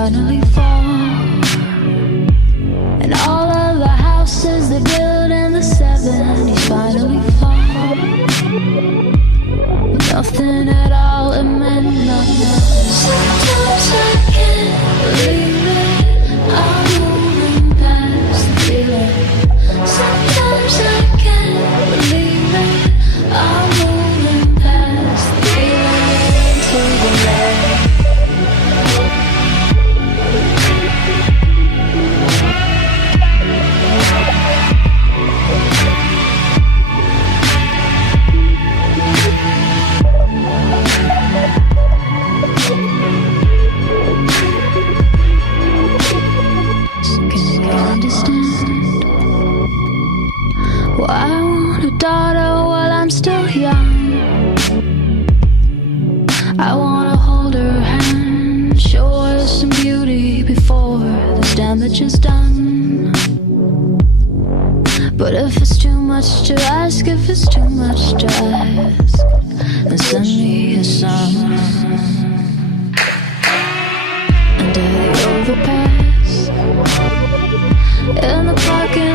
finally fall. And all of the houses they built in the 70s finally fall. Nothing at all, it meant nothing. Sometimes I can't believe it, I'm moving past the feeling. Sometimes I can't believe it, I'm moving past the feeling to the light. Well, I want a daughter while I'm still young. I wanna hold her hand, show her some beauty before this damage is done. But if it's too much to ask, if it's too much to ask, then send me a song. Under the overpass, in the parking